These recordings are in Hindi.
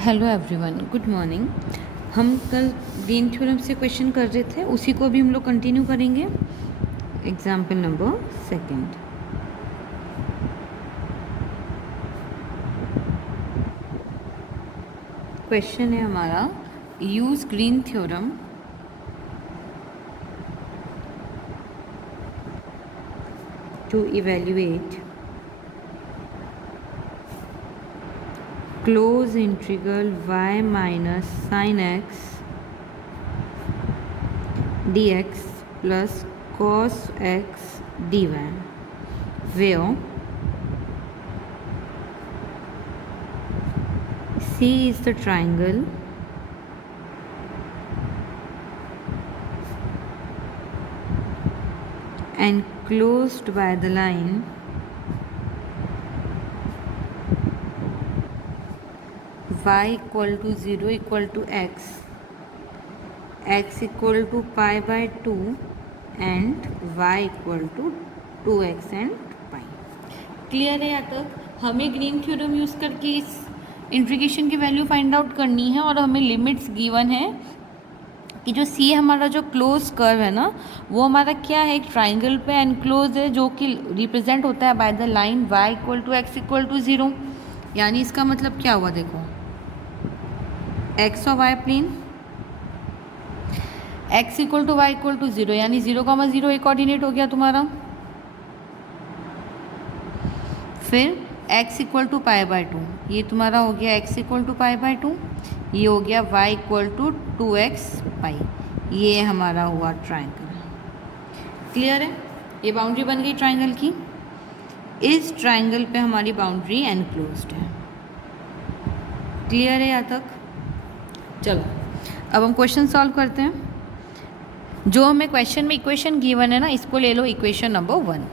Hello everyone, good morning. हम कल ग्रीन थ्योरम से क्वेश्चन कर रहे थे, उसी को भी हम लोग कंटिन्यू करेंगे। Example number second. क्वेश्चन है हमारा, use Green theorem to evaluate close integral y minus sin x dx plus cos x dy, where C is the triangle enclosed by the line y equal to 0 equal to x, x equal to pi by 2 and y equal to 2x and pi। Clear है? यहाँ तक हमें ग्रीन थ्योरम यूज़ करके इस इंटीग्रेशन की वैल्यू फाइंड आउट करनी है और हमें लिमिट्स गिवन है कि जो सी हमारा जो क्लोज कर्व है ना, वो हमारा क्या है, एक ट्राइंगल पे एनक्लोज है जो कि रिप्रेजेंट होता है by the line y equal to X equal to 0। यानी इसका मतलब क्या हुआ, देखो x और y plane, x equal to Y equal to 0, यानी 0,0 एक कोऑर्डिनेट हो गया तुम्हारा। फिर x equal to pi by 2, ये तुम्हारा हो गया x equal to pi by 2, ये हो गया y इक्वल टू 2x पाई, ये हमारा हुआ ट्राइंगल। क्लियर है? ये बाउंड्री बन गई ट्राइंगल की। इस ट्राइंगल पे हमारी बाउंड्री एनक्लोज्ड है। क्लियर है यहाँ तक? चलो अब हम क्वेश्चन सॉल्व करते हैं। जो हमें क्वेश्चन में इक्वेशन गिवन है ना, इसको ले लो equation number 1।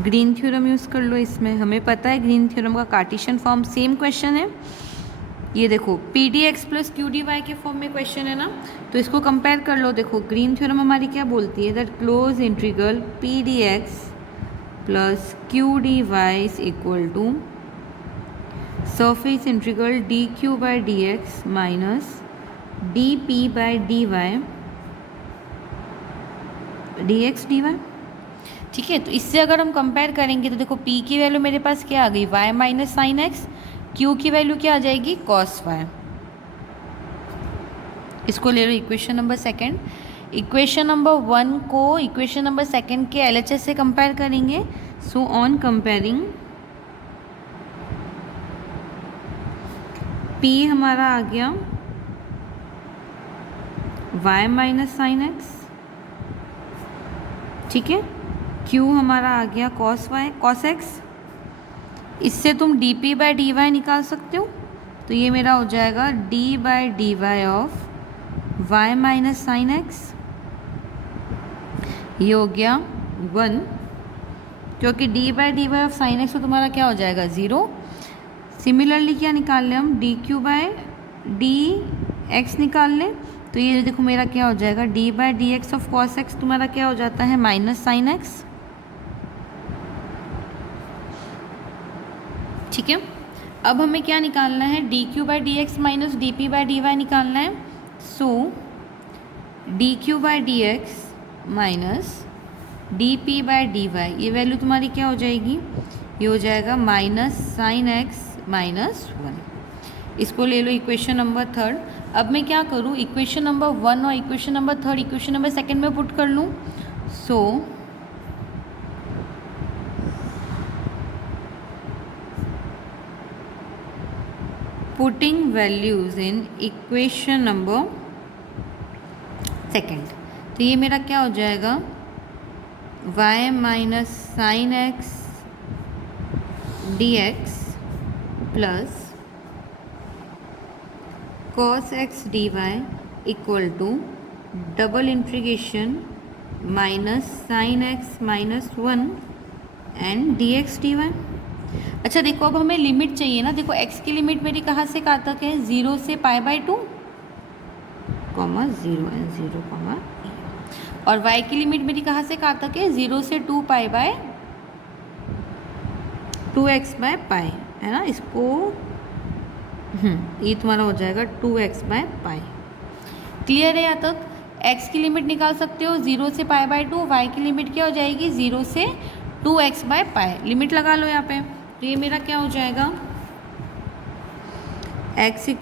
Green theorem use कर लो इसमें। हमें पता है ग्रीन थ्योरम का कार्टेशियन फॉर्म सेम क्वेश्चन है। ये देखो P D X plus Q D Y के फॉर्म में क्वेश्चन है ना, तो इसको कंपेयर कर लो। देखो ग्रीन थ्योरम हमारी क्या बोलती है, that close integral P D X plus Q D Y is equal to surface integral D Q by D X minus D P by D Y D X D Y. ठीक है, तो इससे अगर हम कंपेयर करेंगे तो देखो p की वैल्यू मेरे पास क्या आ गई, y minus sine x, q की वैल्यू क्या आ जाएगी, कॉस y। इसको ले लो equation number second. Equation number 1 को इक्वेशन नंबर सेकंड के LHS से कंपेयर करेंगे। सो ऑन कंपेयरिंग p हमारा आ गया y माइनस साइन एक्स, ठीक है, Q हमारा आ गया कॉस वाई कॉस एक्स। इससे तुम D P by D Y निकाल सकते हो, तो ये मेरा हो जाएगा d by D Y of y minus sine X. ये हो गया 1, क्योंकि d by D Y of sine X तो तुम्हारा क्या हो जाएगा, 0। सिमिलरली क्या निकाल लें हम, D Q by D x निकाल लें, तो ये देखो मेरा क्या हो जाएगा, d by D x of cos x तुम्हारा क्या हो जाता है, माइनस साइन एक्स। ठीक है, अब हमें क्या निकालना है, D Q by D X minus D P by D Y निकालना है। So D Q by D X minus D P by D Y, ये वैल्यू तुम्हारी क्या हो जाएगी, ये हो जाएगा माइनस साइन एक्स माइनस 1। इसको ले लो इक्वेशन नंबर 3। अब मैं क्या करूँ, इक्वेशन नंबर 1 और equation number 3 equation number second में पुट कर लूँ। So putting values in equation number second, तो ये मेरा क्या हो जाएगा, y minus sine X D X plus cos X D Y equal to double integration minus sine X minus 1 and D X D Y. अच्छा देखो, अब हमें लिमिट चाहिए ना। देखो x की लिमिट मेरी कहाँ से कहाँ तक है, 0 से π/2 कॉमा 0 एंड 0 कॉमा e। और y की लिमिट मेरी कहाँ से कहाँ तक है, 0 से 2x/π, है ना। इसको ये तुम्हारा हो जाएगा 2x/π। क्लियर है यहाँ तक। x की लिमिट निकाल सकते हो 0 से π/2, y की लिमिट क्या हो जाएगी 0 से 2x/π। लिमिट लगा लो यहाँ पे, तो ये मेरा क्या हो जाएगा, x =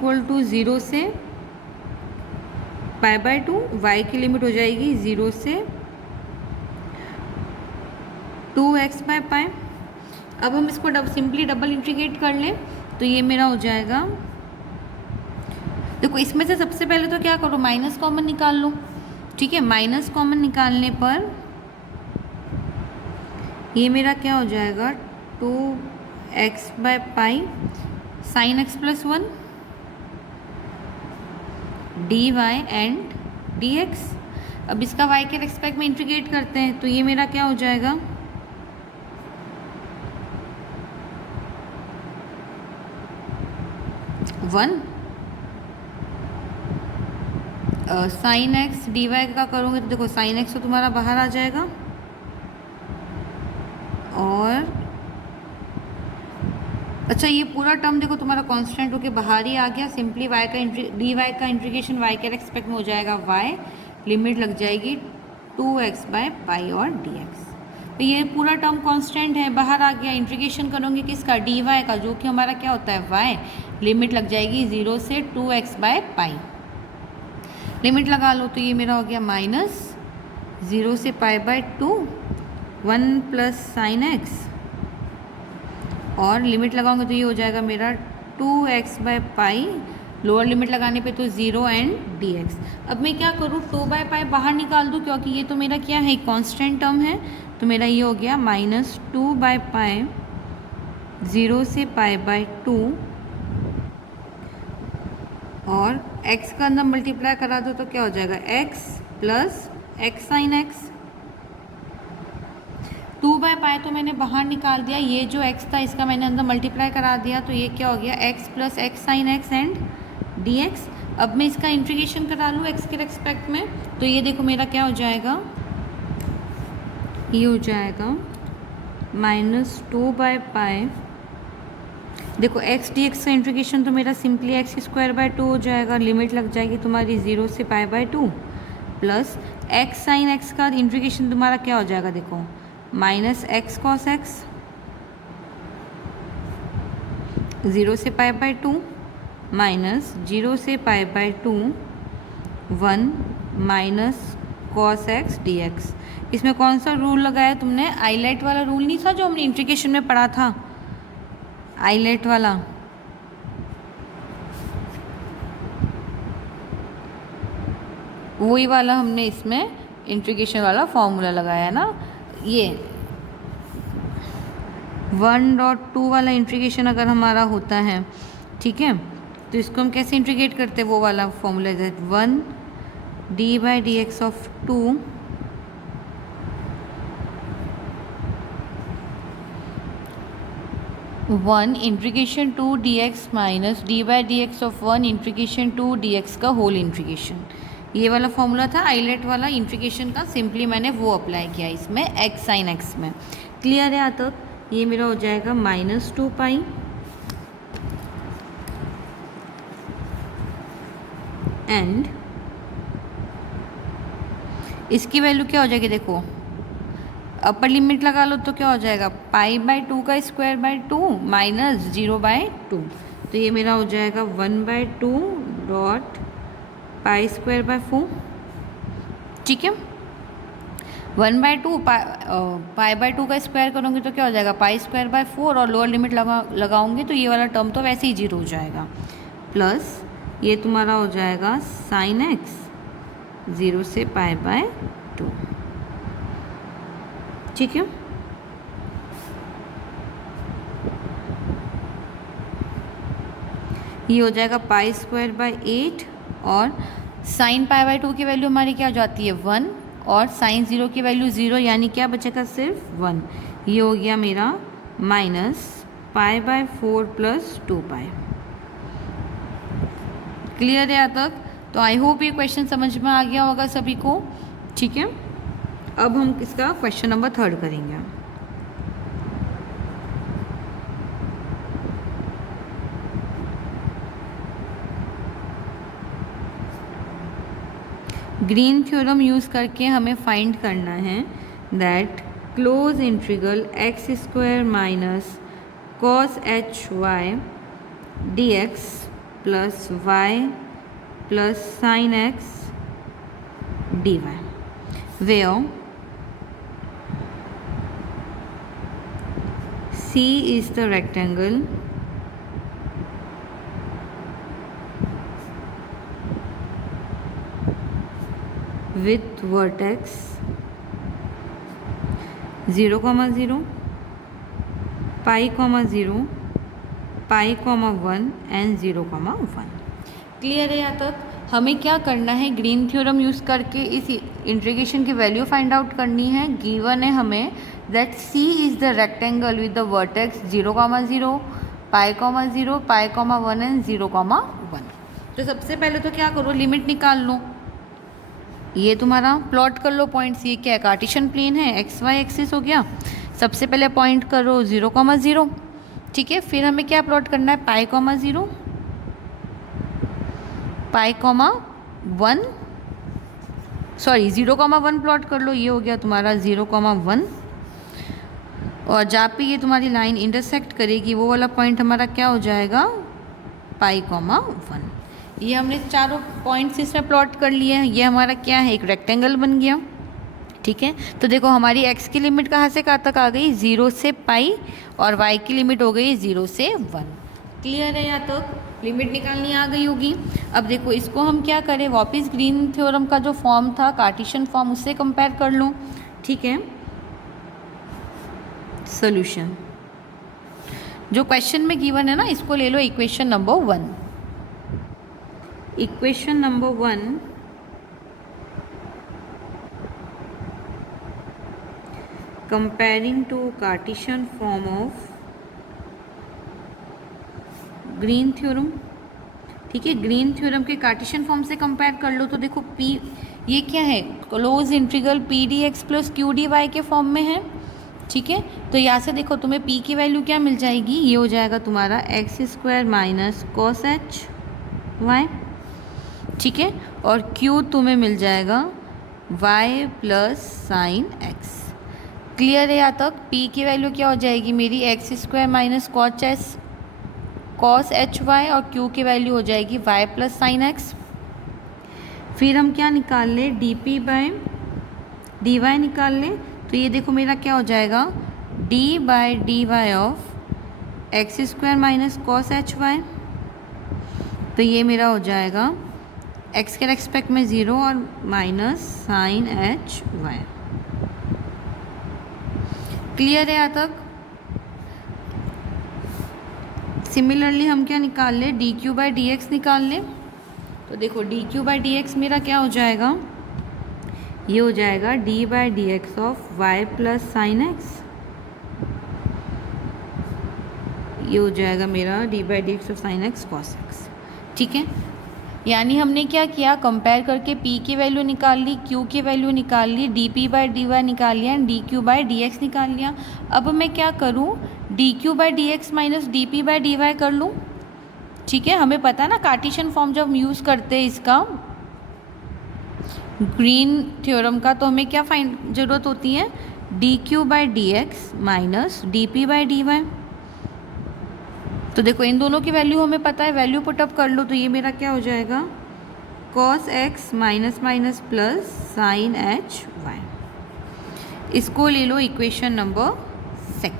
0 से π/2, y की लिमिट हो जाएगी 0 से 2x/π। अब हम इसको सिंपली डबल इंटीग्रेट कर लें, तो ये मेरा हो जाएगा, देखो इसमें से सबसे पहले तो क्या करो, माइनस कॉमन निकाल लो। ठीक है, माइनस कॉमन निकालने पर ये मेरा क्या हो जाएगा, 2x/π sin x + 1 dy and dx। अब इसका y के रिस्पेक्ट में इंटीग्रेट करते हैं, तो ये मेरा क्या हो जाएगा, वन sin x dy का करोगे तो देखो sin x तो तुम्हारा बाहर आ जाएगा, और अच्छा ये पूरा टर्म देखो तुम्हारा कांस्टेंट होके बाहर ही आ गया। सिंपली y का dy का इंटीग्रेशन y के रेस्पेक्ट में हो जाएगा y, लिमिट लग जाएगी 2x/π और dx। तो ये पूरा टर्म कांस्टेंट है, बाहर आ गया। इंटीग्रेशन करोगे किसका, dy का, जो कि हमारा क्या होता है y, लिमिट लग जाएगी 0 से 2x/π। लिमिट लगा लो, तो ये मेरा हो गया -0 से π/2 1 + sin x, और लिमिट लगाऊंगे तो ये हो जाएगा मेरा 2x/π। लोअर लिमिट लगाने पे तो 0 एंड dx। अब मैं क्या करूँ, 2/π बाहर निकाल दूँ, क्योंकि ये तो मेरा क्या है, कांस्टेंट टर्म है। तो मेरा ये हो गया -2/π 0 से π/2, और x का अंदर मल्टीप्लाई करा दो तो क्या हो जाएगा, x + x sin x। 2/π तो मैंने बाहर निकाल दिया, ये जो x था इसका मैंने अंदर मल्टीप्लाई करा दिया, तो ये क्या हो गया, x + x sin x and dx। अब मैं इसका इंटीग्रेशन करा लूँ x के रिस्पेक्ट में, तो ये देखो मेरा क्या हो जाएगा, ये हो जाएगा -2/π। देखो x dx का इंटीग्रेशन तो मेरा सिंपली x²/2 हो जाएगा। लिमिट लग जाएगी तुम्हारी 0 से π/2 प्लस x sin x का इंटीग्रेशन तुम्हारा क्या हो जाएगा, देखो -x cos x 0 से π/2 -0 से π/2 1 cos x dx। इसमें कौन सा रूल लगाया तुमने, आइलेट वाला रूल नहीं था जो हमने इंटीग्रेशन में पढ़ा था, आइलेट वाला। वही वाला हमने इसमें इंटीग्रेशन वाला फॉर्मूला लगाया ना। ये 1.2 वाला इंटीग्रेशन अगर हमारा होता है, ठीक है, तो इसको हम कैसे इंटीग्रेट करते हैं, वो वाला फॉर्मूला है 1 d/dx of 2 1 integration 2 dx minus d/dx of 1 integration 2 dx का होल इंटीग्रेशन। ये वाला फॉर्मूला था आइलेट वाला इंटीग्रेशन का, सिंपली मैंने वो अप्लाई किया इसमें x sin x में। क्लियर है यहाँ तक। ये मेरा हो जाएगा -2π एंड इसकी वैल्यू क्या हो जाएगी, देखो अपर लिमिट लगा लो तो क्या हो जाएगा, π/2 का स्क्वायर/2 - 0/2। तो ये मेरा हो जाएगा 1/2 π²/4। ठीक है, 1/2 π/2 का स्क्वायर करूँगी तो क्या हो जाएगा, π²/4, और लोअर लिमिट लगाऊंगी तो ये वाला टर्म तो वैसे ही 0 हो जाएगा। प्लस ये तुम्हारा हो जाएगा sin x 0 से π/2। ठीक है, ये हो जाएगा π²/8, और sin π/2 की वैल्यू हमारी क्या हो जाती है 1, और साइन 0 की वैल्यू 0, यानी क्या बचेगा सिर्फ 1। ये हो गया मेरा -π/4 + 2π। क्लियर है यहाँ तक? तो आई होप ये क्वेश्चन समझ में आ गया होगा सभी को। ठीक है, अब हम इसका क्वेश्चन नंबर 3 करेंगे। ग्रीन थ्योरम यूज़ करके हमें फाइंड करना है that close integral x² - cos hy dx + y + sin x dy, where C is the rectangle with vertex 0, 0, π, 0, π, 1 and 0, 1। Clear है यहाँ तक? हमें क्या करना है, ग्रीन थ्योरम यूज़ करके इस इंटीग्रेशन की वैल्यू फाइंड आउट करनी है। गिवन है हमें that C is the rectangle with the vertex 0, 0, π, 0, π, 1 and 0, 1। तो सबसे पहले तो क्या करो, लिमिट निकाल लो। ये तुम्हारा प्लॉट कर लो पॉइंट्स। ये क्या है, कार्टेशियन प्लेन है, एक्स वाई एक्सिस हो गया। सबसे पहले पॉइंट करो 0, 0। ठीक है, फिर हमें क्या प्लॉट करना है, π, 0, π, 1, सॉरी 0, 1 प्लॉट कर लो। ये हो गया तुम्हारा 0, 1। और जहाँ पे ये तुम्हारी लाइन इंटरसेक्ट करेगी वो वाला पॉइंट हमारा क्या हो जाएगा, π, 1। ये हमने चारों पॉइंट्स इसमें प्लॉट कर लिए हैं। ये हमारा क्या है, एक रेक्टेंगल बन गया। ठीक है, तो देखो हमारी x की लिमिट कहाँ से कहाँ तक आ गई, 0 से π, और y की लिमिट हो गई 0 से 1। क्लियर है यहाँ तक? लिमिट निकालनी आ गई होगी। अब देखो इसको हम क्या करें, वापस ग्रीन थ्योरम का जो फॉर्म था कार्टेशियन फॉर्म, उससे कंपेयर कर लो। ठीक है, सोल्यूशन जो क्वेश्चन में गिवन है ना, इसको ले लो equation number 1। Equation number 1 comparing to Cartesian form of green theorem. ठीक है, ग्रीन थ्योरम के कार्टेशियन फॉर्म से कंपेयर कर लो। तो देखो P ये क्या है, closed integral P D X plus Q D Y के फॉर्म में है। ठीक है, तो यहाँ से देखो तुम्हें P की वैल्यू क्या मिल जाएगी, ये हो जाएगा तुम्हारा x² - cos h y। ठीक है, और Q तुम्हें मिल जाएगा y + sin x। क्लियर है यहाँ तक? P की वैल्यू क्या हो जाएगी मेरी, x² - cos h y, और Q की वैल्यू हो जाएगी y + sin x। फिर हम क्या निकाल ले, dp/dy निकाल ले। तो ये देखो मेरा क्या हो जाएगा, d/dy of x² - cos h y। तो ये मेरा हो जाएगा x के रेस्पेक्ट में 0 और -sin h y। क्लियर है यहाँ तक? सिमिलरली हम क्या निकाल ले, dq/dx निकाल ले। तो देखो dq/dx मेरा क्या हो जाएगा, ये हो जाएगा d/dx of y + sin x। ये हो जाएगा मेरा d/dx of sin x cos x। ठीक है, यानी हमने क्या किया, कंपेयर करके P की वैल्यू निकाल ली, Q की वैल्यू निकाल ली, dp/dy निकाल लिया एंड dq/dx निकाल लिया। अब मैं क्या करूँ, dq/dx - dp/dy कर लूँ। ठीक है, हमें पता है ना कार्टेशियन फॉर्म जब हम यूज़ करते हैं इसका ग्रीन थ्योरम का, तो हमें क्या फाइंड ज़रूरत होती है, dq/dx - dp/dy। तो देखो इन दोनों की वैल्यू हमें पता है, वैल्यू पुटअप कर लो। तो ये मेरा क्या हो जाएगा, cos x - plus sin h y। इसको ले लो इक्वेशन नंबर 2।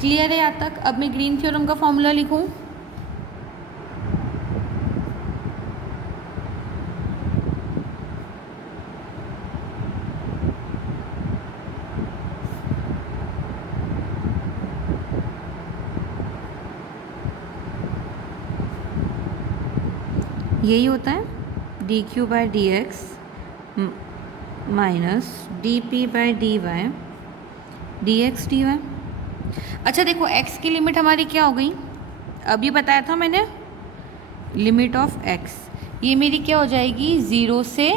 क्लियर है यहाँ तक? अब मैं ग्रीन थ्योरम का फॉर्मूला लिखूँ। यही होता है dq/dx minus D by D Y D X D Y. अच्छा देखो x की लिमिट हमारी क्या हो गई, अभी बताया था मैंने, लिमिट ऑफ x, ये मेरी क्या हो जाएगी 0 से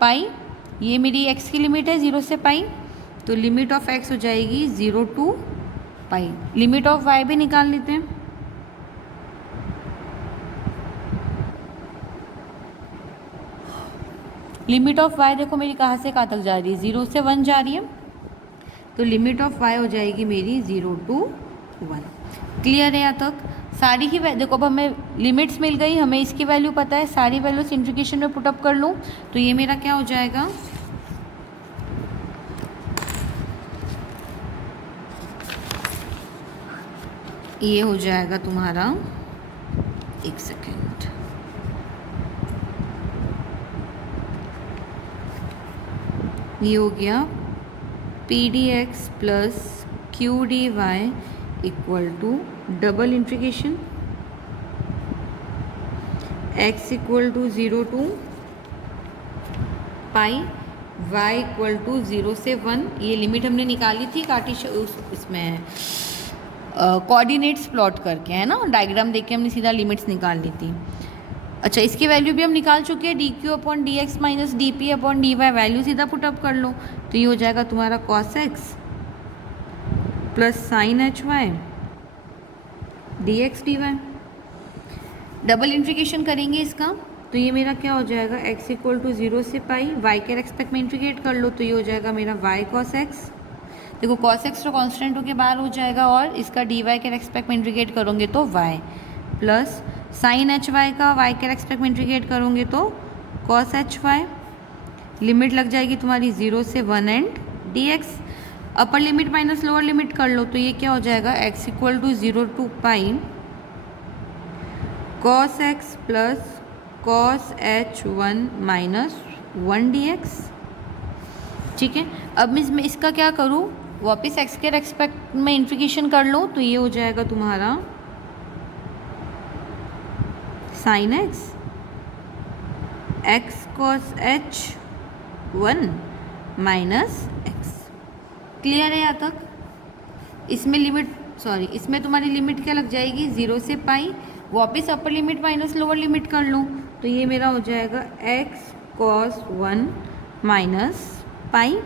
पाई, ये मेरी x की लिमिट है 0 से पाई, तो लिमिट ऑफ x हो जाएगी 0 to pi. Limit of y भी निकाल लेते हैं। लिमिट ऑफ y देखो मेरी कहाँ से कहाँ तक जा रही है, 0 से 1 जा रही है, तो लिमिट ऑफ y हो जाएगी मेरी 0 टू 1। क्लियर है यहाँ तक? सारी ही देखो अब हमें लिमिट्स मिल गई, हमें इसकी वैल्यू पता है, सारी वैल्यूज इंटीग्रेशन में पुटअप कर लूँ तो ये मेरा क्या हो जाएगा, ये हो जाएगा तुम्हारा, एक सेकेंड, ये हो गया P D X plus Q D Y equal to double integration x equal to 0 to pi, y equal to 0 से 1। ये लिमिट हमने निकाली थी कार्टेशियन इसमें कोऑर्डिनेट्स प्लॉट करके, है ना, डायग्राम देख के हमने सीधा लिमिट्स निकाल ली थी। अच्छा इसकी वैल्यू भी हम निकाल चुके हैं, D Q upon D X minus D P upon D Y, value सीधा पुटअप कर लो तो ये हो जाएगा तुम्हारा cos X plus sine H Y D X D Y. Double integration करेंगे इसका तो ये मेरा क्या हो जाएगा, x इक्वल टू 0 से पाई, y के रेस्पेक्ट में इंटीग्रेट कर लो तो ये हो जाएगा मेरा y कॉस एक्स। देखो कॉस एक्स तो कांस्टेंट होके बाहर हो जाएगा, और इसका डी वाई के रेस्पेक्ट में इंटीग्रेट करोगे तो y plus sine H Y का y के रेस्पेक्ट में इंटीग्रेट करोगे तो कॉस एच वाई। लिमिट लग जाएगी तुम्हारी 0 से 1 and D X. Upper limit minus lower limit कर लो तो ये क्या हो जाएगा, x equal to 0 to pi cos X plus cos H 1 minus 1 D X. ठीक है, अब मैं इसका क्या करूँ, वापस x के रेस्पेक्ट में इंटीग्रेशन कर लो तो ये हो जाएगा तुम्हारा sine x x cos H 1 minus x. Clear है यहाँ तक? इसमें लिमिट इसमें तुम्हारी लिमिट क्या लग जाएगी 0 से पाई, वापस अपर लिमिट माइनस लोअर लिमिट कर लो तो ये मेरा हो जाएगा x कॉस 1 माइनस पाई,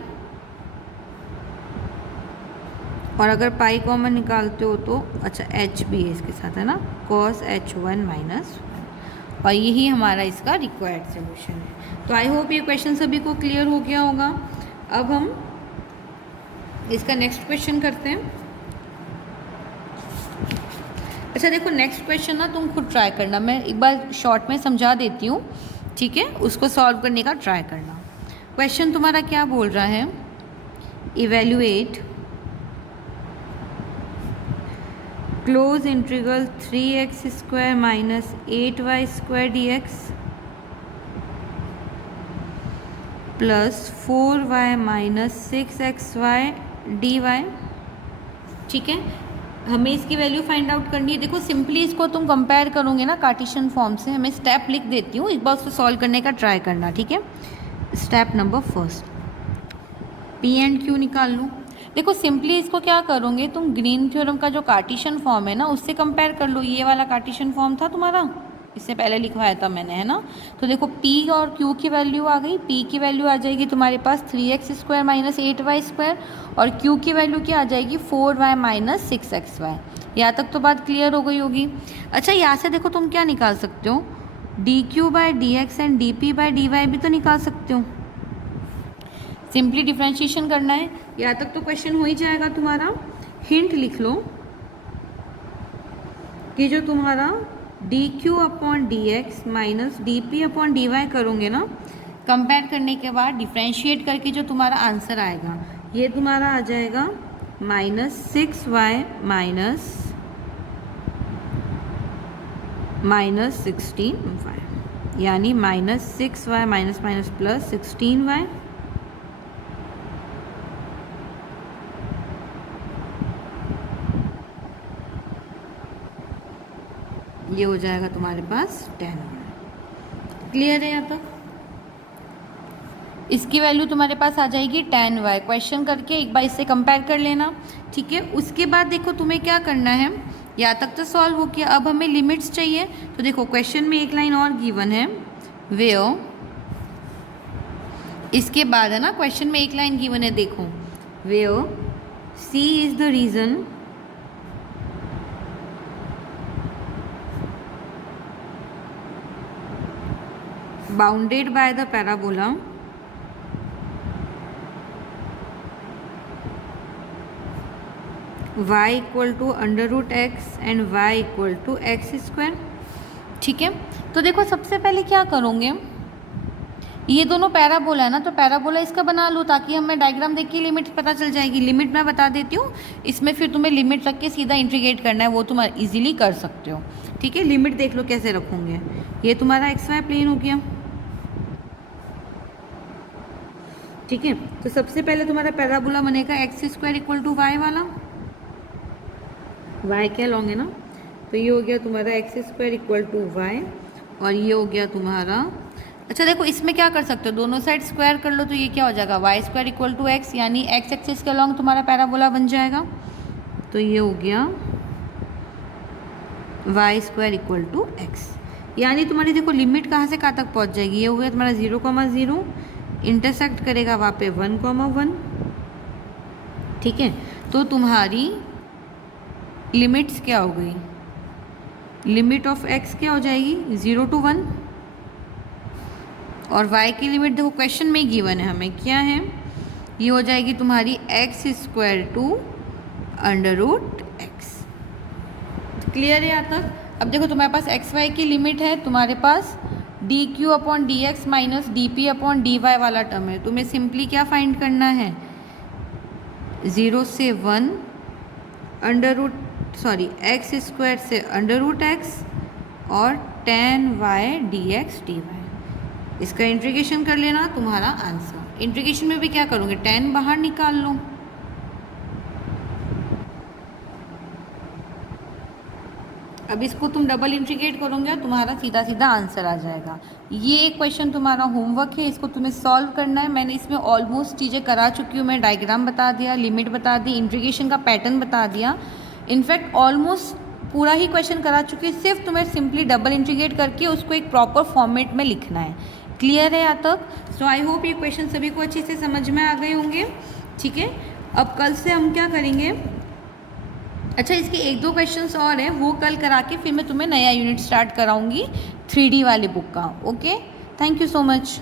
और अगर पाई कॉमन निकालते हो तो अच्छा h भी है इसके साथ, है ना, कॉस h1 माइनस 1, और यही हमारा इसका रिक्वायर्ड सोल्यूशन है। तो आई होप ये क्वेश्चन सभी को क्लियर हो गया होगा। अब हम इसका नेक्स्ट क्वेश्चन करते हैं। अच्छा देखो नेक्स्ट क्वेश्चन ना तुम खुद ट्राई करना, मैं एक बार शॉर्ट में समझा देती हूँ, ठीक है, उसको सॉल्व करने का ट्राई करना। क्वेश्चन तुम्हारा क्या बोल रहा है, evaluate close integral 3x square minus 8y square D X plus 4y minus 6xy D Y. ठीक है, हमें इसकी वैल्यू फाइंड आउट करनी है। देखो सिंपली इसको तुम कंपेयर करोगे ना कार्टेशियन फॉर्म से, हमें स्टेप लिख देती हूँ, एक बार उसको सॉल्व करने का ट्राई करना। ठीक है, step number first, P and Q निकाल लूँ। देखो सिंपली इसको क्या करोगे तुम, ग्रीन थ्योरम का जो कार्टेशियन फॉर्म है ना उससे कंपेयर कर लो। ये वाला कार्टेशियन फॉर्म था तुम्हारा, इससे पहले लिखवाया था मैंने, है ना। तो देखो P और Q की वैल्यू आ गई, P की वैल्यू आ जाएगी तुम्हारे पास 3x square minus 8y square, और Q की वैल्यू क्या आ जाएगी 4y माइनस 6xy। यहाँ तक तो बात क्लियर हो गई होगी। अच्छा यहाँ से देखो तुम क्या निकाल सकते हो, dq by D X and dp by D Y भी तो निकाल सकते हो। सिंपली डिफ्रेंशिएशन करना है, यहाँ तक तो क्वेश्चन हो ही जाएगा तुम्हारा। हिंट लिख लो कि जो तुम्हारा D Q upon D X minus D P upon D Y करोगे ना, कंपेयर करने के बाद डिफ्रेंशिएट करके जो तुम्हारा आंसर आएगा ये तुम्हारा आ जाएगा -6y माइनस 16y, यानी -6y minus minus plus 16y। ये हो जाएगा तुम्हारे पास 10। क्लियर है यहाँ तक? इसकी वैल्यू तुम्हारे पास आ जाएगी tan y। क्वेश्चन करके एक बार इससे कंपेयर कर लेना, ठीक है। उसके बाद देखो तुम्हें क्या करना है, यहाँ तक तो सॉल्व हो गया, अब हमें लिमिट्स चाहिए। तो देखो क्वेश्चन में एक लाइन और गिवन है, वेयर, इसके बाद है ना, क्वेश्चन में एक लाइन गिवन है, देखो, where c is the region bounded by the parabola y equal to √x and y equal to x²। ठीक है, तो देखो सबसे पहले क्या करोगे, ये दोनों पैराबोला है ना, तो पैराबोला इसका बना लो ताकि हमें डायग्राम देख के लिमिट पता चल जाएगी। लिमिट मैं बता देती हूँ, इसमें फिर तुम्हें लिमिट रख के सीधा इंटीग्रेट करना है, वो तुम इजीली कर सकते हो। ठीक है, लिमिट देख लो कैसे रखोगे। ये तुम्हारा XY प्लेन हो गया, ठीक है। तो सबसे पहले तुम्हारा पैराबोला बनेगा x² इक्वल टू y वाला, y क्या लॉन्ग है ना, तो ये हो गया तुम्हारा x² इक्वल टू y, और ये हो गया तुम्हारा, अच्छा देखो इसमें क्या कर सकते हो, दोनों साइड स्क्वायर कर लो, तो ये क्या हो जाएगा y² इक्वल टू x, यानी x एक्सिस के लॉन्ग तुम्हारा पैराबोला बन जाएगा। तो ये हो गया y² इक्वल टू x, यानी तुम्हारी देखो लिमिट कहाँ से कहाँ तक पहुँच जाएगी, ये हो गया तुम्हारा 0,0, इंटरसेक्ट करेगा वहाँ पे 1,1। ठीक है, तो तुम्हारी लिमिट्स क्या हो गई, लिमिट ऑफ x क्या हो जाएगी 0 to 1, और y की लिमिट देखो क्वेश्चन में ही गिवन है हमें, क्या है, ये हो जाएगी तुम्हारी x² टू √x। क्लियर है यहाँ तक। अब देखो तुम्हारे पास xy की लिमिट है, तुम्हारे पास dq/dx माइनस dp/dy वाला टर्म है, तुम्हें सिंपली क्या फाइंड करना है, 0 से 1 x² से √x और tan y dx dy, इसका इंटीग्रेशन कर लेना तुम्हारा आंसर। इंटीग्रेशन में भी क्या करोगे, tan बाहर निकाल लो, अब इसको तुम डबल इंटीग्रेट करोगे तुम्हारा सीधा सीधा आंसर आ जाएगा। ये एक क्वेश्चन तुम्हारा होमवर्क है, इसको तुम्हें सॉल्व करना है। मैंने इसमें ऑलमोस्ट चीज़ें करा चुकी हूँ, मैं डायग्राम बता दिया, लिमिट बता दी, इंटीग्रेशन का पैटर्न बता दिया, इनफैक्ट ऑलमोस्ट पूरा ही क्वेश्चन करा चुकी है, सिर्फ तुम्हें सिंपली डबल इंटीग्रेट करके उसको एक प्रॉपर फॉर्मेट में लिखना है। क्लियर है यहाँ तक। सो आई होप ये क्वेश्चन सभी को अच्छे से समझ में आ गए होंगे। ठीक है, अब कल से हम क्या करेंगे, अच्छा इसके 1-2 क्वेश्चंस और हैं, वो कल करा के फिर मैं तुम्हें नया यूनिट स्टार्ट कराऊंगी 3D वाली बुक का। Okay, thank you so much.